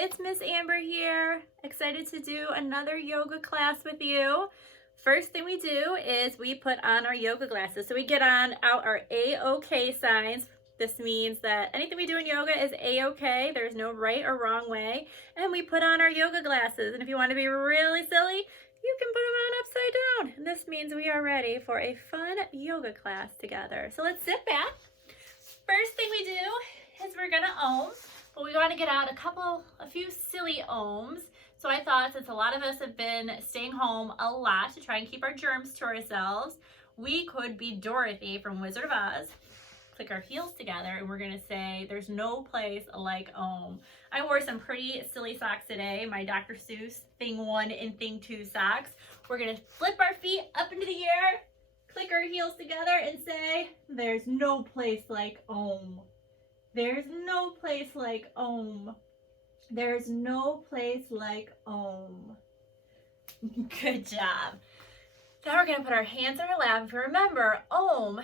it's Miss Amber here. Excited to do another yoga class with you. First thing we do is we put on our yoga glasses. So we get out our A-OK signs. This means that anything we do in yoga is A-OK. There's no right or wrong way. And we put on our yoga glasses. And if you want to be really silly, you can put them on upside down. And this means we are ready for a fun yoga class together. So let's sit back. First thing we do is we're gonna Om. But we want to get out a few silly ohms. So I thought, since a lot of us have been staying home a lot to try and keep our germs to ourselves, we could be Dorothy from Wizard of Oz. Click our heels together and we're gonna say, there's no place like Om. I wore some pretty silly socks today, my Dr. Seuss Thing 1 and Thing 2 socks. We're gonna flip our feet up into the air, click our heels together and say, there's no place like Om. There's no place like Om. There's no place like Om. Good job. Now we're going to put our hands on our lap. If you remember, Om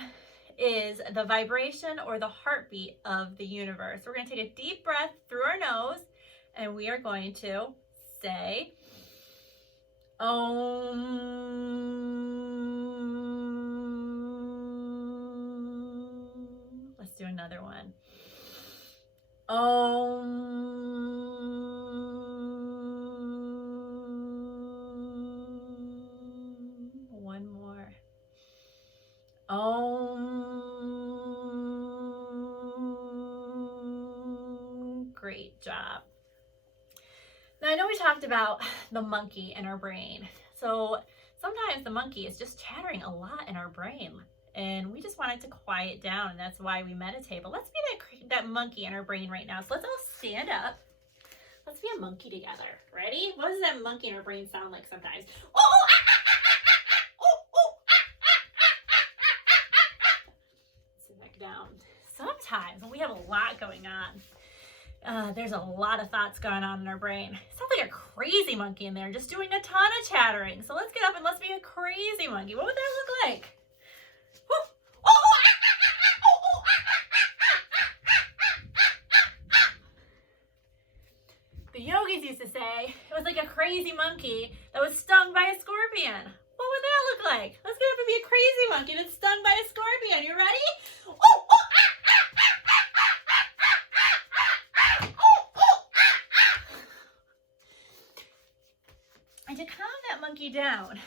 is the vibration or the heartbeat of the universe. We're going to take a deep breath through our nose and we are going to say Om. Let's do another one. Om. One more. Om. Great job. Now I know we talked about the monkey in our brain. So sometimes the monkey is just chattering a lot in our brain. And we just want it to quiet down, and that's why we meditate. But let's be that monkey in our brain right now. So let's all stand up. Let's be a monkey together. Ready? What does that monkey in our brain sound like sometimes? Oh, ah, ah, ah, oh, oh, ah. Sit back down. Sometimes when we have a lot going on, there's a lot of thoughts going on in our brain. It sounds like a crazy monkey in there just doing a ton of chattering. So let's get up and let's be a crazy monkey. What would that look like? The yogis used to say it was like a crazy monkey that was stung by a scorpion. What would that look like? Let's get up and be a crazy monkey that's stung by a scorpion. You ready? And to calm that monkey down,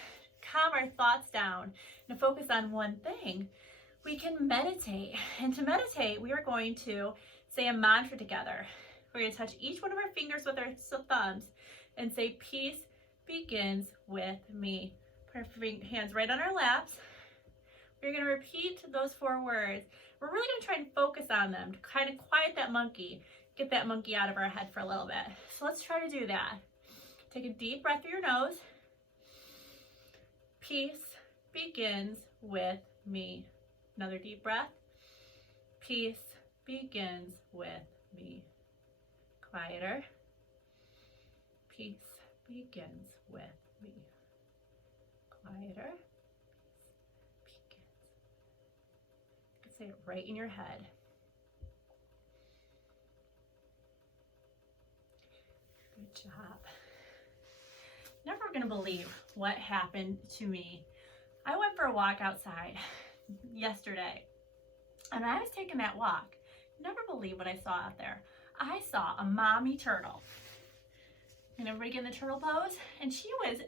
calm our thoughts down, and focus on one thing, we can meditate. And to meditate, we are going to say a mantra together. We're going to touch each one of our fingers with our thumbs and say, peace begins with me. Put our hands right on our laps. We're going to repeat those 4 words. We're really going to try and focus on them to kind of quiet that monkey, get that monkey out of our head for a little bit. So let's try to do that. Take a deep breath through your nose. Peace begins with me. Another deep breath. Peace begins with me. Quieter. Peace begins with me. Quieter. Peace begins. You can say it right in your head. Good job. Never going to believe what happened to me. I went for a walk outside yesterday, and I was taking that walk. Never believe what I saw out there. I saw a mommy turtle. And everybody get in the turtle pose? And she was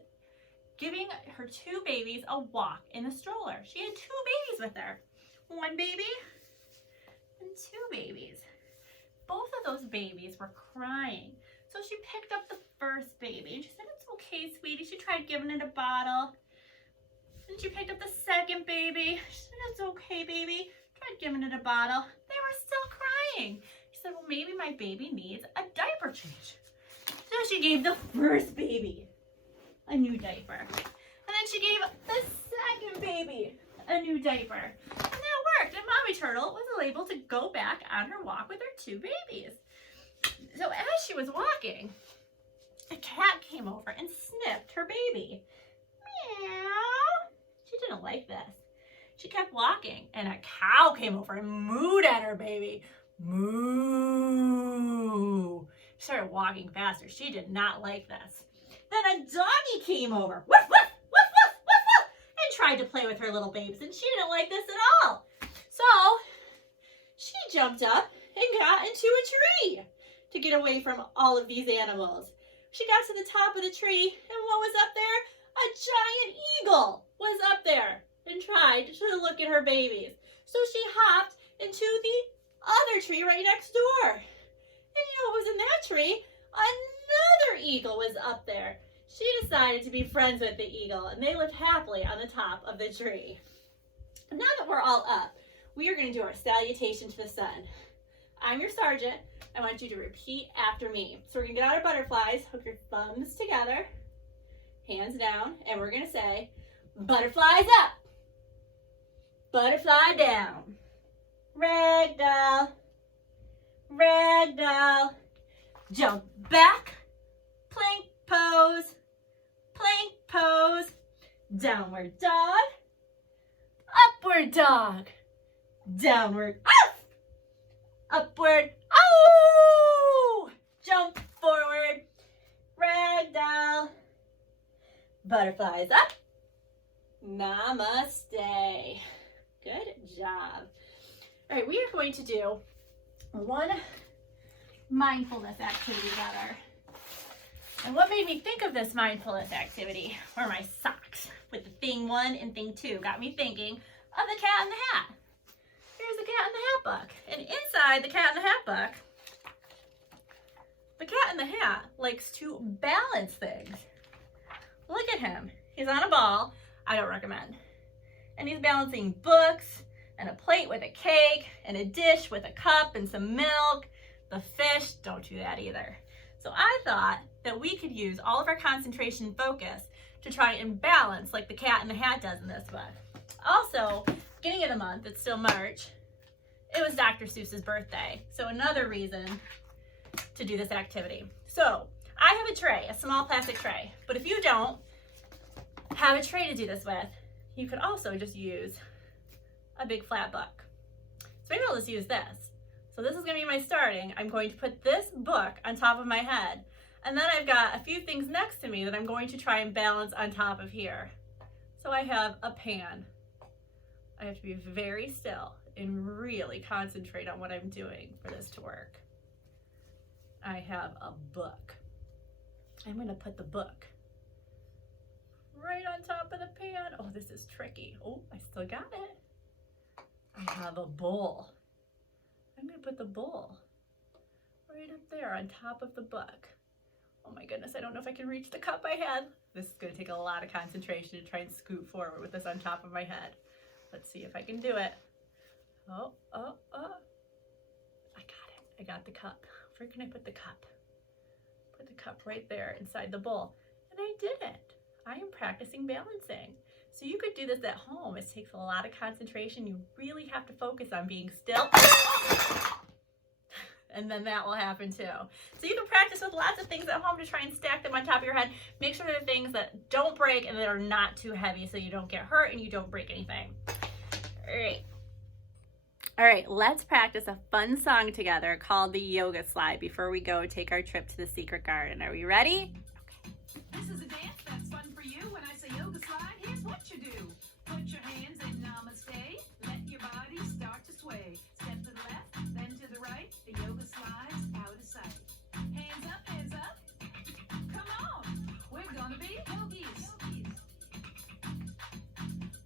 giving her 2 babies a walk in a stroller. She had 2 babies with her. 1 baby and 2 babies. Both of those babies were crying. So she picked up the first baby and she said, it's okay, sweetie. She tried giving it a bottle. Then she picked up the second baby. She said, it's okay, baby. Tried giving it a bottle. They were still crying. She said, well, maybe my baby needs a diaper change. So she gave the first baby a new diaper. And then she gave the second baby a new diaper. And that worked. And Mommy Turtle was able to go back on her walk with her 2 babies. So as she was walking, a cat came over and sniffed her baby. Meow. She didn't like this. She kept walking, and a cow came over and mooed at her baby. Moo. She started walking faster. She did not like this. Then a doggy came over, woof, woof, woof, woof, woof, woof, and tried to play with her little babes, and she didn't like this at all. So she jumped up and got into a tree to get away from all of these animals. She got to the top of the tree, and what was up there? A giant eagle was up there and tried to look at her babies. So she hopped into the other tree right next door. And you know what was in that tree? Another eagle was up there. She decided to be friends with the eagle, and they lived happily on the top of the tree. Now that we're all up, we are going to do our salutation to the sun. I'm your sergeant. I want you to repeat after me. So we're going to get out our butterflies, hook your thumbs together, hands down, and we're going to say, butterflies up, butterfly down, ragdoll, ragdoll, jump back, plank pose, downward dog, upward dog, downward, upward, oh! Jump forward, ragdoll, butterflies up, namaste. Good job. All right, we are going to do one mindfulness activity together. And what made me think of this mindfulness activity were my socks with the thing 1 and thing 2. Got me thinking of the cat in the hat. Here's the cat in the hat book. And inside the cat in the hat book, the cat in the hat likes to balance things. Look at him. He's on a ball. I don't recommend. And he's balancing books and a plate with a cake and a dish with a cup and some milk. The fish, don't do that either. So I thought that we could use all of our concentration and focus to try and balance like the cat in the hat does in this book. Also, beginning of the month, it's still March, it was Dr. Seuss's birthday. So another reason to do this activity. So I have a tray, a small plastic tray, but if you don't have a tray to do this with, you could also just use a big flat book. So maybe I'll just use this. So this is gonna be my starting. I'm going to put this book on top of my head. And then I've got a few things next to me that I'm going to try and balance on top of here. So I have a pan. I have to be very still and really concentrate on what I'm doing for this to work. I have a book. I'm gonna put the book right on top of the pan. Oh, this is tricky. Oh, I still got it. I have a bowl. I'm gonna put the bowl right up there on top of the book. Oh my goodness, I don't know if I can reach the cup I had. This is gonna take a lot of concentration to try and scoot forward with this on top of my head. Let's see if I can do it. Oh. I got it. I got the cup. Where can I put the cup? Put the cup right there inside the bowl. And I did it. I am practicing balancing. So you could do this at home. It takes a lot of concentration. You really have to focus on being still. And then that will happen too. So you can practice with lots of things at home to try and stack them on top of your head. Make sure they're things that don't break and that are not too heavy so you don't get hurt and you don't break anything. All right, let's practice a fun song together called the Yoga Slide before we go take our trip to the Secret Garden. Are we ready? This is a dance that's fun for you. When I say yoga slide, here's what you do. Put your hands in namaste. Let your body start to sway. Step to the left, then to the right. The yoga slides out of sight. Hands up, hands up. Come on. We're gonna be yogis.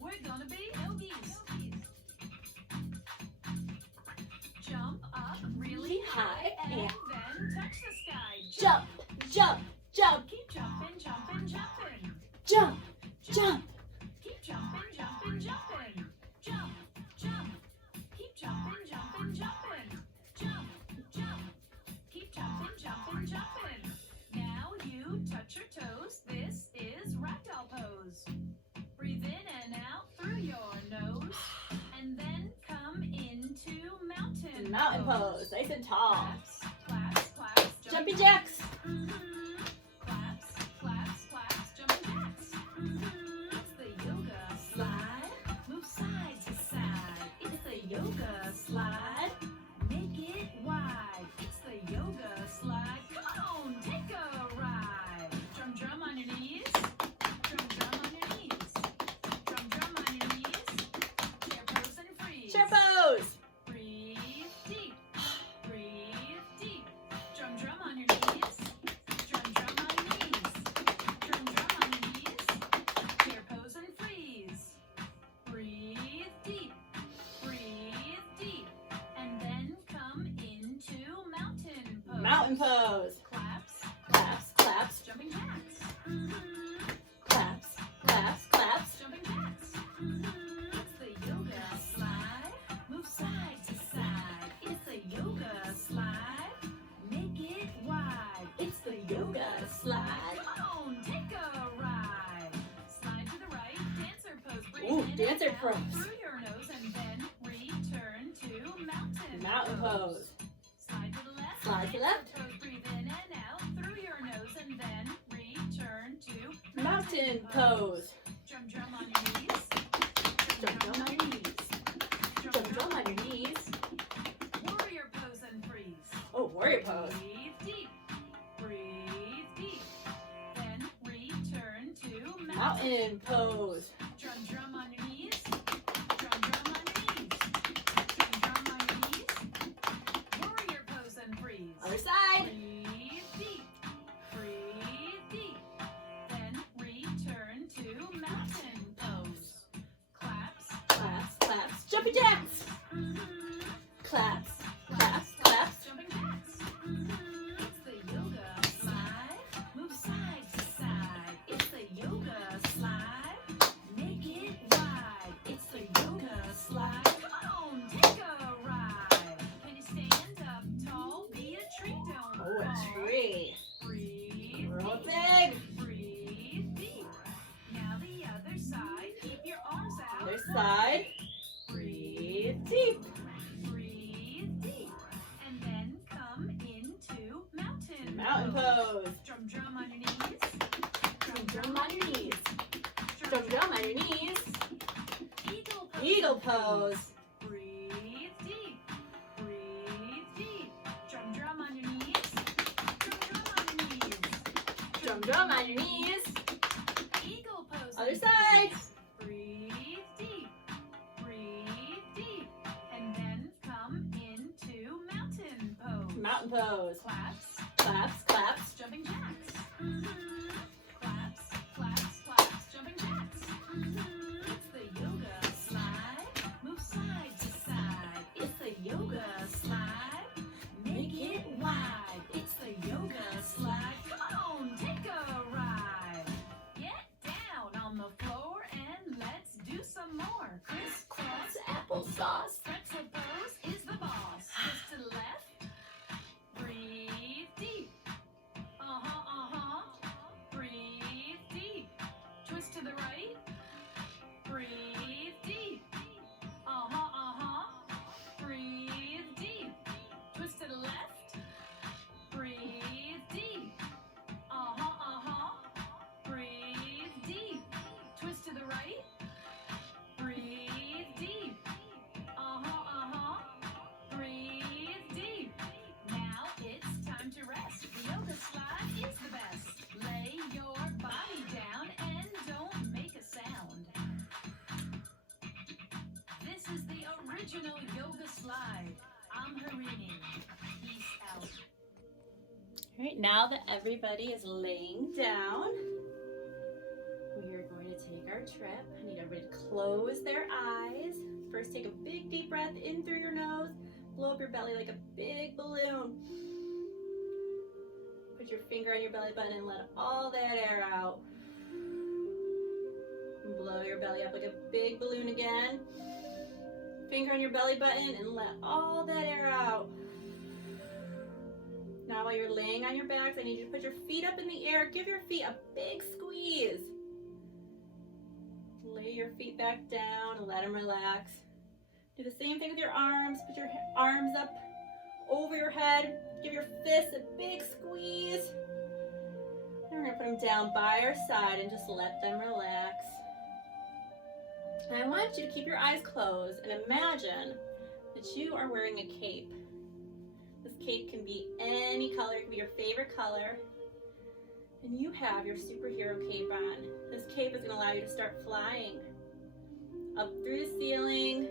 We're gonna be yogis. Jump up really high and then touch the sky. Jump, jump, jump. Keep jumping, jumping, jumping. Jump, jump. Keep jumping, jumping, jumping. Jump, jump. Keep jumping, jumping, jumping. Jump, jump. Keep jumping, jumping, jumping. Now you touch your toes. This is ragdoll pose. Breathe in and out through your nose. And then come into mountain pose. Nice and tall. Claps, claps, claps. Jumpy jacks. Claps, claps, claps, jumping jacks. It's the yoga slide. Move side to side. It's the yoga slide. Make it wide. It's the yoga slide. Come Mountain pose. Claps, Claps, claps, jumping jacks. claps, claps, claps. Jumping jacks. It's the yoga slide. Move side to side. It's the yoga slide. Make it wide. It's the yoga slide. Come on, take a ride. Slide to the right, dancer pose. Breathe Ooh, in dancer and out pose. through your nose and then return to mountain. Mountain pose. Slide to the left. Slide to the dancer left. Pose. Breathe in and out through your nose and then return to Mountain pose. Drum, drum on your knees. Drum, drum on your knees. Drum, drum on your knees. Warrior pose and freeze. Oh, warrior pose. Breathe deep. Breathe deep. Then return to Mountain pose. Drum, drum on your knees. Drum, drum on your knees. Drum, drum on your knees. Warrior pose and freeze. Other side. Breathe deep. Breathe deep. Then return to mountain pose. Claps. Claps, claps, jumping jacks. Claps, claps, claps. Jumping jacks. It's the yoga slide. Move side to side. It's the yoga slide. Make it wide. It's the yoga slide. Come on, take a ride. Can you stand up tall? Be a tree, don't Oh, a fall. tree. Breathe Roll deep. big. Breathe deep. Now the other side. Keep your arms out. Other side. Breathe deep. Breathe deep. And then come into mountain Mountain pose. Drum, drum on your knees. Drum, drum on your knees. Drum, drum on your knees. Eagle pose. Eagle pose. Breathe deep. Breathe deep. Drum, drum on your knees. Drum, drum on your knees. Drum, drum on your knees. Eagle pose. Other side. Breathe deep. Breathe deep. And then come into mountain pose. Mountain pose. Claps. Claps, claps. Jumping jacks. Claps, claps, claps. Jumping jacks. It's the yoga slide. Move side to side. It's the yoga slide. Make it wide. It's the yoga slide. Come on, take a ride. Get down on the floor and let's do some more. Crisscross applesauce. Pretzel pose is the boss. Twist to the left. Breathe deep. Breathe deep. Twist to the right. Breathe deep. Breathe deep. Twist to the left. Breathe deep. Breathe deep. Twist to the right. Breathe deep. Breathe deep. Now it's time to rest. The yoga slide is the best. Lay your body down and don't make a sound. This is the original yoga slide. I'm Harini. Peace out. All right, now that everybody is laying down, we are going to take our trip. I need everybody to close their eyes. First, take a big deep breath in through your nose. Blow up your belly like a big balloon. Put your finger on your belly button and let all that air out. And blow your belly up like a big balloon again. Finger on your belly button and let all that air out. Now while you're laying on your backs, I need you to put your feet up in the air. Give your feet a big squeeze. Lay your feet back down and let them relax. Do the same thing with your arms. Put your arms up over your head. Give your fists a big squeeze. And we're going to put them down by our side and just let them relax. And I want you to keep your eyes closed and imagine that you are wearing a cape. This cape can be any color. It can be your favorite color. And you have your superhero cape on. This cape is going to allow you to start flying up through the ceiling,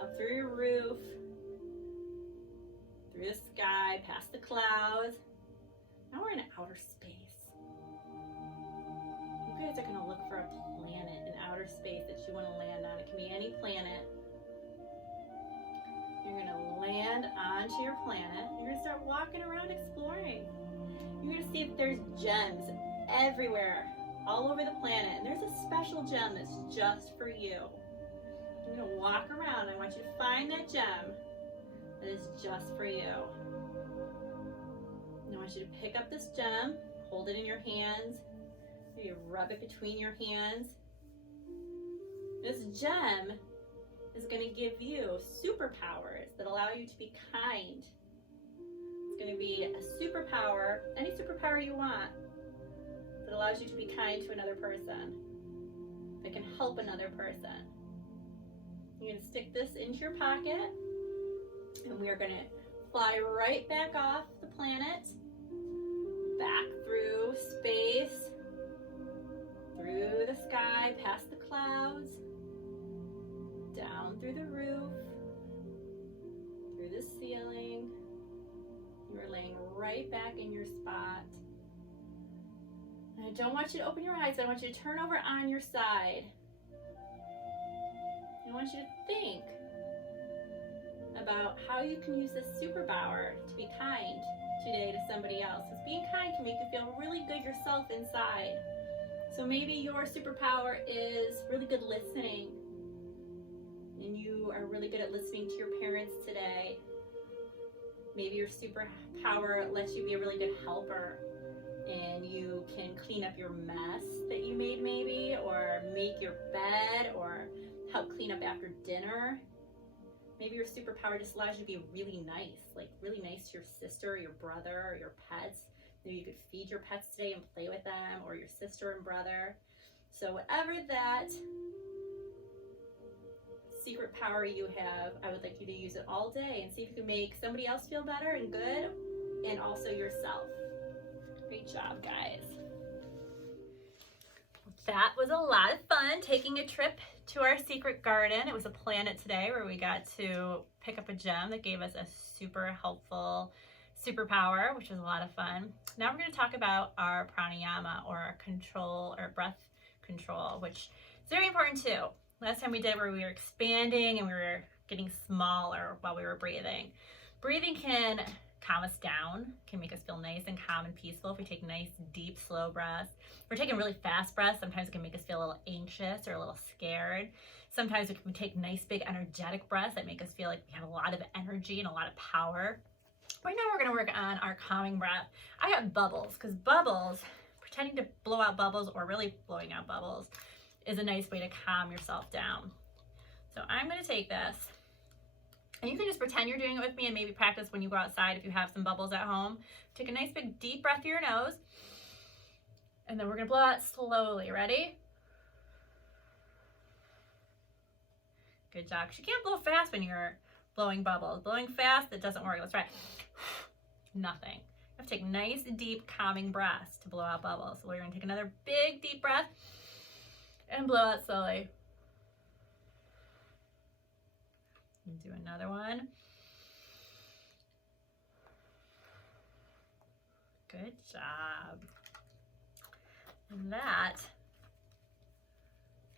up through your roof, through the sky, past the clouds. Now we're in outer space. You guys are going to look for a planet in outer space that you want to land on. It can be any planet. You're gonna land onto your planet. You're gonna start walking around exploring. You're gonna see if there's gems everywhere, all over the planet. And there's a special gem that's just for you. You're gonna walk around. I want you to find that gem that is just for you. And I want you to pick up this gem, hold it in your hands. You rub it between your hands. This gem is going to give you superpowers that allow you to be kind. It's going to be a superpower, any superpower you want, that allows you to be kind to another person, that can help another person. You're going to stick this into your pocket, and we are going to fly right back off the planet, back through space, through the sky, past the clouds, down through the roof, through the ceiling. You are laying right back in your spot. And I don't want you to open your eyes. I want you to turn over on your side. I want you to think about how you can use this superpower to be kind today to somebody else. Because being kind can make you feel really good yourself inside. So maybe your superpower is really good listening. And you are really good at listening to your parents today. Maybe your superpower lets you be a really good helper. And you can clean up your mess that you made maybe, or make your bed, or help clean up after dinner. Maybe your superpower just allows you to be really nice, like really nice to your sister, or your brother, or your pets. Maybe you could feed your pets today and play with them, or your sister and brother. So whatever that secret power you have, I would like you to use it all day and see if you can make somebody else feel better and good, and also yourself. Great job, guys. That was a lot of fun, taking a trip to our secret garden. It was a planet today where we got to pick up a gem that gave us a super helpful superpower, which was a lot of fun. Now we're going to talk about our pranayama, or our control, or breath control, which is very important too. Last time we did it where we were expanding and we were getting smaller while we were breathing. Breathing can calm us down, can make us feel nice and calm and peaceful if we take nice, deep, slow breaths. If we're taking really fast breaths, sometimes it can make us feel a little anxious or a little scared. Sometimes we can take nice, big, energetic breaths that make us feel like we have a lot of energy and a lot of power. Right now we're going to work on our calming breath. I got bubbles, because bubbles, pretending to blow out bubbles or really blowing out bubbles, is a nice way to calm yourself down. So I'm going to take this, and you can just pretend you're doing it with me and maybe practice when you go outside if you have some bubbles at home. Take a nice big deep breath through your nose, and then we're going to blow out slowly. Ready? Good job. 'Cause you can't blow fast when you're blowing bubbles. Blowing fast, it doesn't work. Let's try. Nothing. You have to take nice, deep, calming breaths to blow out bubbles. So we're going to take another big, deep breath and blow out slowly. And do another one. Good job. And that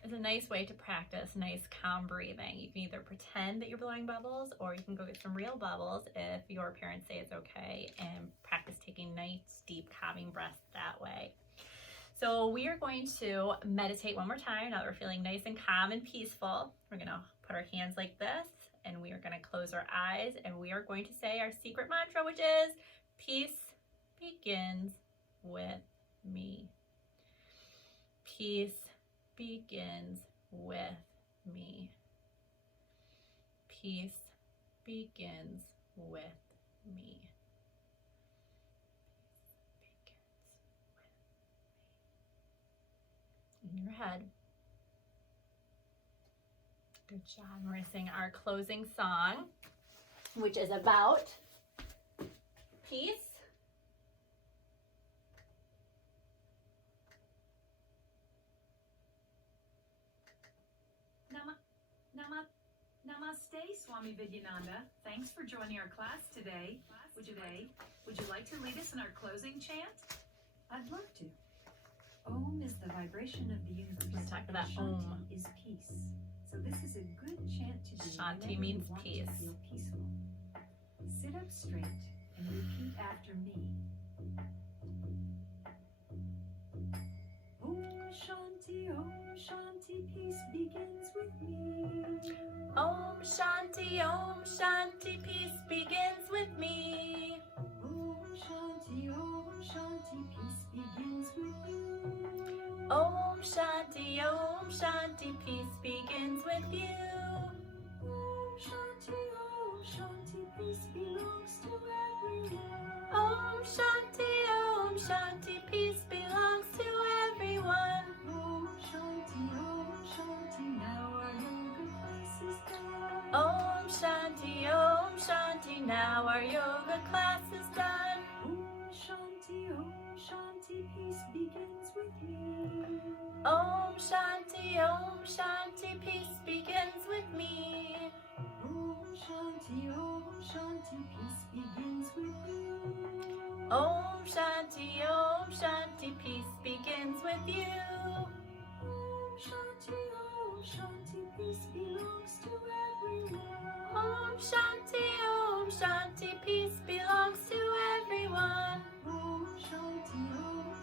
is a nice way to practice nice, calm breathing. You can either pretend that you're blowing bubbles, or you can go get some real bubbles if your parents say it's okay, and practice taking nice, deep, calming breaths that way. So we are going to meditate one more time now that we're feeling nice and calm and peaceful. We're going to put our hands like this, and we are going to close our eyes, and we are going to say our secret mantra, which is, peace begins with me. Peace begins with me. Peace begins with me. In your head. Good job. We're going to sing our closing song, which is about peace. Namaste, Swami Vidyananda. Thanks for joining our class today. Would you like to lead us in our closing chant? I'd love to. Om is the vibration of the universe. Let's talk about Shanti Om. is peace. So this is a good chant to do Shanti whenever means you want peace. to feel peaceful. Sit up straight and repeat after me. Om Shanti, peace begins with me. Om Shanti, peace begins with me. Om Shanti, peace begins with you. Om Shanti, peace begins with you. Om Shanti, peace belongs to everyone. Om Shanti, peace belongs to everyone. Om Shanti, now our yoga class is done. Om Shanti, now our yoga class is done. Om Shanti, peace begins with me. Om Shanti, peace begins with me. Om Shanti, peace begins with you. Om Shanti, peace begins with you. Om Shanti, peace belongs to everyone. Om Shanti, peace belongs to everyone. Om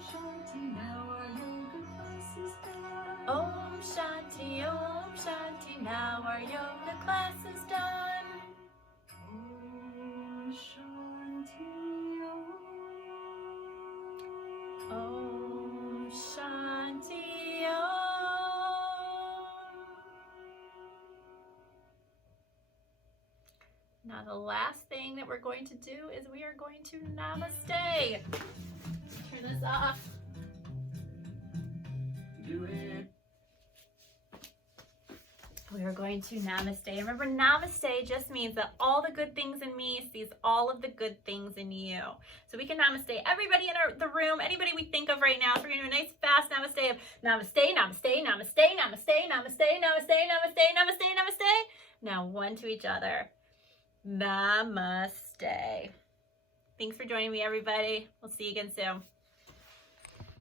Shanti, now our yoga class is done. Om Shanti, now our yoga class is done. Om Shanti, Om Shanti, Now the last thing that we're going to do is we are going to namaste. Turn this off. do it. We are going to namaste. Remember, namaste just means that all the good things in me sees all of the good things in you. So we can namaste everybody in the room, anybody we think of right now. So we're going to do a nice fast namaste of namaste, namaste, namaste, namaste, namaste, namaste, namaste, namaste, namaste. Now one to each other. Namaste. Thanks for joining me, everybody. We'll see you again soon.